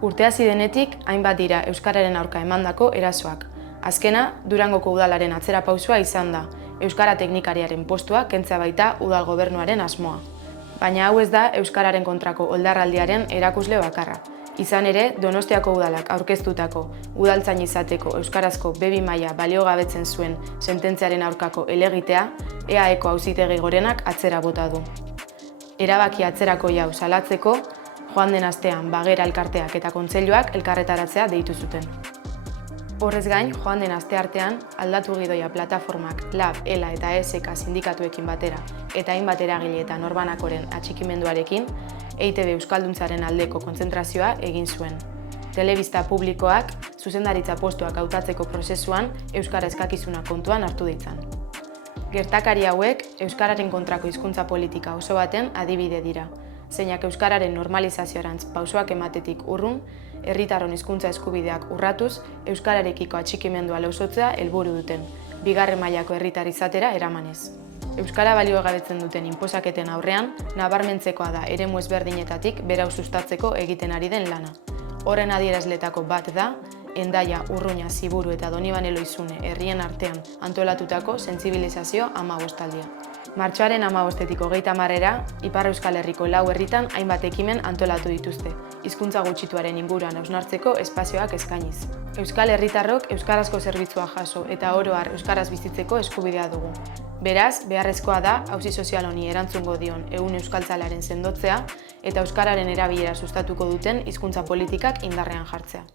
Urte hasi denetik, hainbat dira euskararen aurka emandako erasoak. Azkena, Durangoko udalaren atzera pausua izan da, euskara teknikariaren postua kentzea baita udal gobernuaren asmoa. Baina hau ez da euskararen kontrako oldarraldiaren erakusle bakarra. Izan ere, Donostiako udalak aurkeztutako udaltzain izateko euskarazko B2 maila baliogabetzen zuen sententziaren aurkako helegitea, EAEko Auzitegi Gorenak atzera bota du. Erabaki atzerako jau salatzeko, joan den astean Bagera elkarteak eta kontseiluak elkarretaratzea deitu zuten. Horrez gain, joan den asteartean, Aldatu Gidoia plataformak LAB, ELA eta ESK sindikatuekin batera eta hainbat eragile eta norbanakoren atxikimenduarekin, EITB Euskalduntzaren aldeko kontzentrazioa egin zuen. Telebista publikoak zuzendaritza postuak hautatzeko prozesuan euskara eskakizuna kontuan hartu ditzan. Gertakari hauek euskararen kontrako hizkuntza politika oso baten adibide dira, zeinak euskararen normalizazioarantz pausoak ematetik urrun, herritarron hizkuntza eskubideak urratuz, euskararekiko atxikimendua lausotzea helburu duten, bigarren mailako herritar izatera eramanez. Euskara baliogabetzen duten inposaketen aurrean, nabarmentzekoa da eremu ezberdinetatik berau sustatzeko egiten ari den lana. Horren adierazletako bat da, Hendaia, Urruña, Ziburu eta Donibane Lohizune herrien artean antolatutako sentsibilizazio 15aldia. Martxoaren 15-etik 30-era, Ipar Euskal Herriko 4 herritan hainbat ekimen antolatu dituzte, hizkuntza gutxituaren inguruan hausnartzeko espazioak eskainiz. Euskal herritarrok euskarazko zerbitzua jaso eta oro har euskaraz bizitzeko eskubidea dugu. Beraz, beharrezkoa da auzi sozial honi erantzungo dion ehun euskaltzalearen sendotzea eta euskararen erabilera sustatuko duten hizkuntza politikak indarrean jartzea.